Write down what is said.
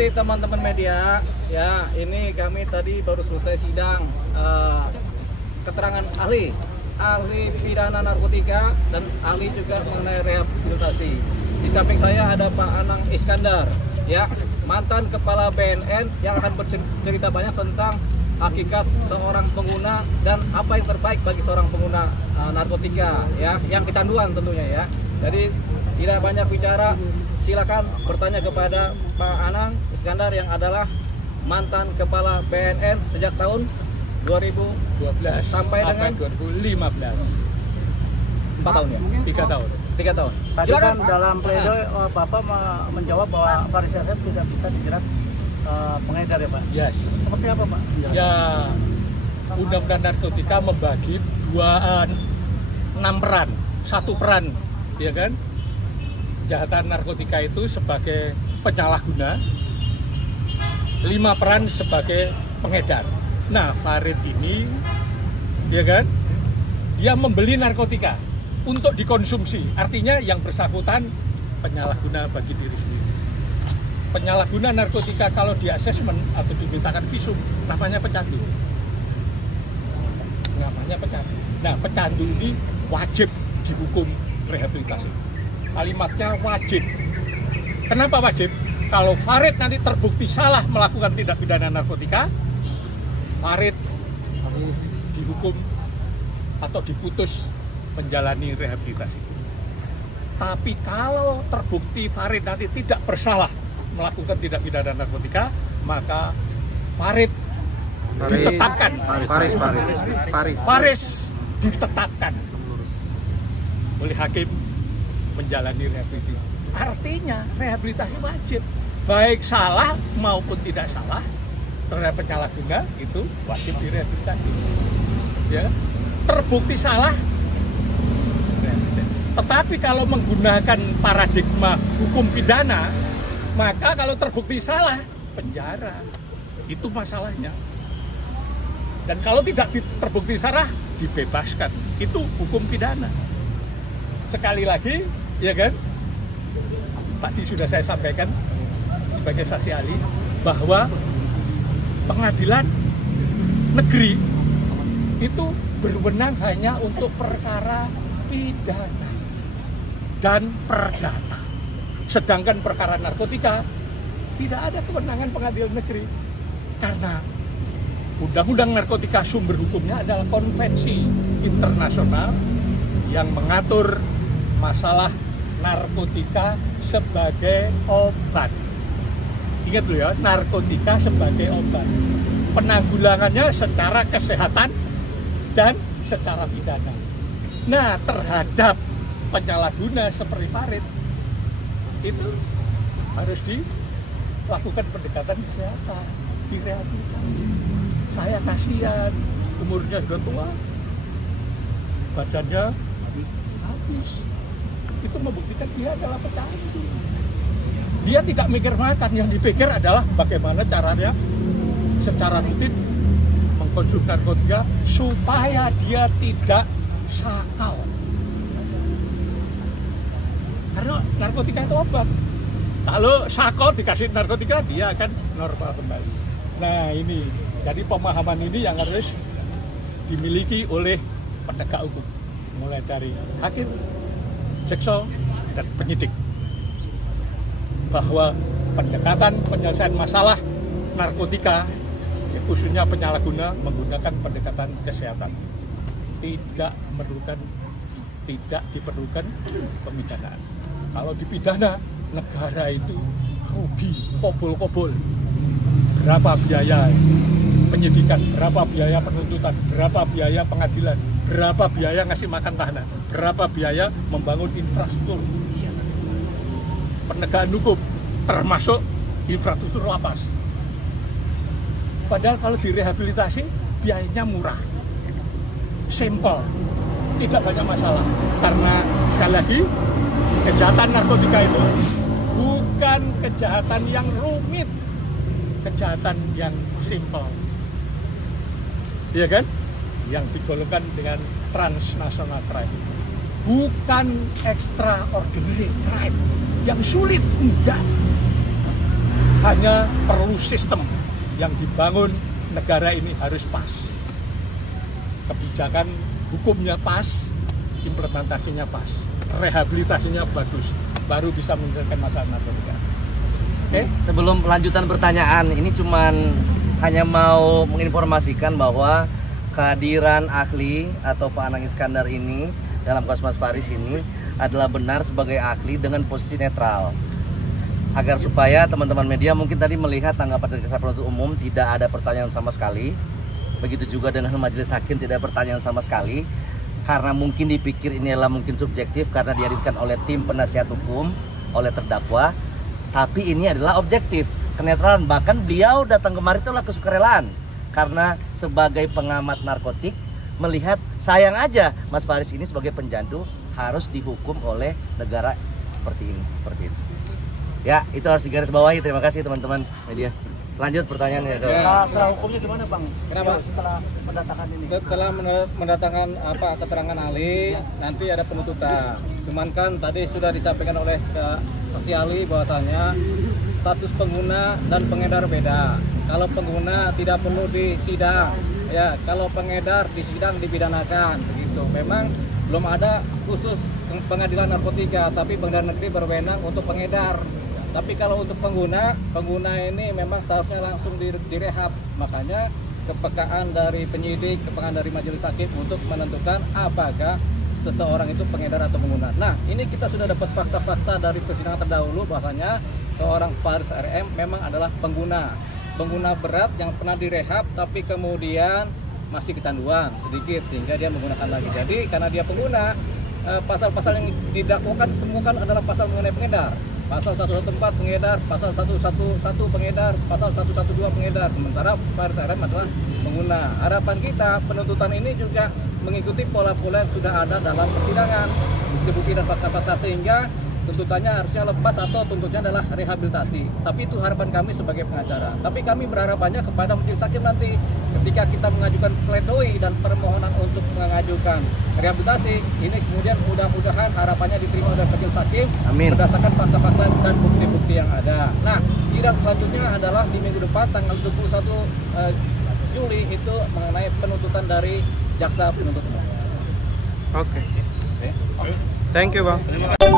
Jadi teman-teman media, ya ini kami tadi baru selesai sidang keterangan ahli pidana narkotika dan ahli juga mengenai rehabilitasi. Di samping saya ada Pak Anang Iskandar, ya mantan kepala BNN yang akan bercerita banyak tentang hakikat seorang pengguna dan apa yang terbaik bagi seorang pengguna narkotika, ya yang kecanduan tentunya ya. Jadi tidak banyak bicara, silakan bertanya kepada Pak Anang Iskandar yang adalah mantan kepala BNN sejak tahun 2012 sampai dengan 2015. 4 tahun ya? 3 tahun. 3 tahun. Tadi Silakan. kan dalam pledoi Bapak menjawab bahwa Faris Yassin tidak bisa dijerat pengedar ya Pak? Yes. Seperti apa Pak? Ya, undang-undang narkotika membagi 6 peran, 1 peran, ya kan? Kejahatan narkotika itu sebagai penyalahguna, 5 peran sebagai pengedar. Nah, Farid ini, ya kan, dia membeli narkotika untuk dikonsumsi. Artinya yang bersangkutan penyalahguna bagi diri sendiri. Penyalahguna narkotika kalau di asesmen atau dimintakan visum, namanya pecandu. Namanya pecandu. Nah, pecandu ini wajib dihukum rehabilitasi. Kalimatnya wajib. Kenapa wajib? Kalau Farid nanti terbukti salah melakukan tindak pidana narkotika, Farid dihukum atau diputus menjalani rehabilitasi. Tapi kalau terbukti Farid nanti tidak bersalah melakukan tindak pidana narkotika, maka Farid ditetapkan. Faris ditetapkan oleh hakim menjalani rehabilitasi. Artinya rehabilitasi wajib, baik salah maupun tidak salah terhadap penyalahguna itu wajib direhabilitasi. Ya, terbukti salah. Tetapi kalau menggunakan paradigma hukum pidana, maka kalau terbukti salah, penjara. Itu masalahnya. Dan kalau tidak terbukti salah, dibebaskan. Itu hukum pidana. Sekali lagi, ya kan? Tadi sudah saya sampaikan sebagai saksi ahli bahwa pengadilan negeri itu berwenang hanya untuk perkara pidana dan perdata. Sedangkan perkara narkotika tidak ada kewenangan pengadilan negeri. Karena undang-undang narkotika sumber hukumnya adalah konvensi internasional yang mengatur masalah narkotika sebagai obat. Ingat loh ya, narkotika sebagai obat. Penanggulangannya secara kesehatan dan secara pidana. Nah, terhadap penyalahguna seperti Farid itu harus dilakukan pendekatan kesehatan, direhabilitasi. Saya kasihan, umurnya sudah tua, badannya habis. Itu membuktikan dia adalah pecandu. Dia tidak mikir makan, yang dipikir adalah bagaimana caranya secara rutin mengkonsumsi narkotika supaya dia tidak sakau. Karena narkotika itu obat. Kalau sakau dikasih narkotika, dia akan normal kembali. Nah ini, jadi pemahaman ini yang harus dimiliki oleh penegak hukum. Mulai dari hakim, jaksa, dan penyidik. Bahwa pendekatan penyelesaian masalah narkotika, khususnya penyalahguna, menggunakan pendekatan kesehatan. Tidak diperlukan pemidanaan. Kalau dipidana, negara itu rugi, kobol-kobol. Berapa biaya penyidikan, berapa biaya penuntutan, berapa biaya pengadilan, berapa biaya ngasih makan tahanan, berapa biaya membangun infrastruktur penegakan hukum, termasuk infrastruktur lapas. Padahal kalau direhabilitasi, biayanya murah, simple, tidak banyak masalah. Karena sekali lagi, kejahatan narkotika itu bukan kejahatan yang rumit, kejahatan yang simple, iya kan? Yang digolongkan dengan transnational crime, bukan extraordinary crime yang sulit, enggak. hanya perlu sistem yang dibangun negara ini harus pas. Kebijakan hukumnya pas, implementasinya pas, rehabilitasinya bagus, baru bisa menyelesaikan masalah narkotika. Oke, sebelum lanjutan pertanyaan, ini cuman hanya mau menginformasikan bahwa kehadiran ahli atau Pak Anang Iskandar ini dalam kasus Mas Faris ini adalah benar sebagai ahli dengan posisi netral. Agar supaya teman-teman media mungkin tadi melihat tanggapan dari jaksa penuntut umum tidak ada pertanyaan sama sekali. Begitu juga dengan majelis hakim tidak ada pertanyaan sama sekali. Karena mungkin dipikir ini adalah mungkin subjektif karena dihadirkan oleh tim penasihat hukum, oleh terdakwa. Tapi ini adalah objektif, kenetralan. Bahkan beliau datang kemari itulah kesukarelaan. Karena sebagai pengamat narkotik melihat sayang aja Mas Faris ini sebagai pencandu harus dihukum oleh negara seperti ini, seperti itu. Ya, itu harus digarisbawahi. Terima kasih teman-teman media. Lanjut pertanyaannya. Secara hukumnya gimana Bang? Kenapa? Setelah mendatangkan ini. Setelah mendatangkan keterangan ahli, nanti ada penuntutan. Cuman kan tadi sudah disampaikan oleh saksi ahli bahwasanya status pengguna dan pengedar beda. Kalau pengguna tidak perlu disidang, ya. Kalau pengedar disidang dipidanakan, begitu. Memang belum ada khusus pengadilan narkotika, tapi Pengadilan Negeri berwenang untuk pengedar. Tapi kalau untuk pengguna ini memang seharusnya langsung direhab. Makanya kepekaan dari penyidik, kepekaan dari majelis hakim untuk menentukan apakah seseorang itu pengedar atau pengguna. Nah, ini kita sudah dapat fakta-fakta dari persidangan terdahulu bahwasanya seorang Faris RM memang adalah pengguna berat yang pernah direhab tapi kemudian masih kecanduan sedikit sehingga dia menggunakan lagi. Jadi karena dia pengguna, pasal-pasal yang didakwakan semua kan adalah pasal mengenai pengedar. Pasal 114 pengedar, pasal 111 pengedar, pasal 112 pengedar. Sementara Faris RM adalah pengguna. Harapan kita penuntutan ini juga mengikuti pola-pola yang sudah ada dalam persidangan, bukti-bukti dan fakta-fakta, sehingga tuntutannya harusnya lepas atau tuntutnya adalah rehabilitasi. Tapi itu harapan kami sebagai pengacara. Tapi kami berharap banyak kepada majelis hakim nanti ketika kita mengajukan pledoi dan permohonan untuk mengajukan rehabilitasi, ini kemudian mudah-mudahan harapannya diterima oleh majelis hakim. Amin. Berdasarkan fakta-fakta dan bukti-bukti yang ada. Nah, sidang selanjutnya adalah di minggu depan tanggal 21 Juli itu mengenai penuntutan dari jaksa penuntut umum. Oke. Thank you, Bang. Terima kasih.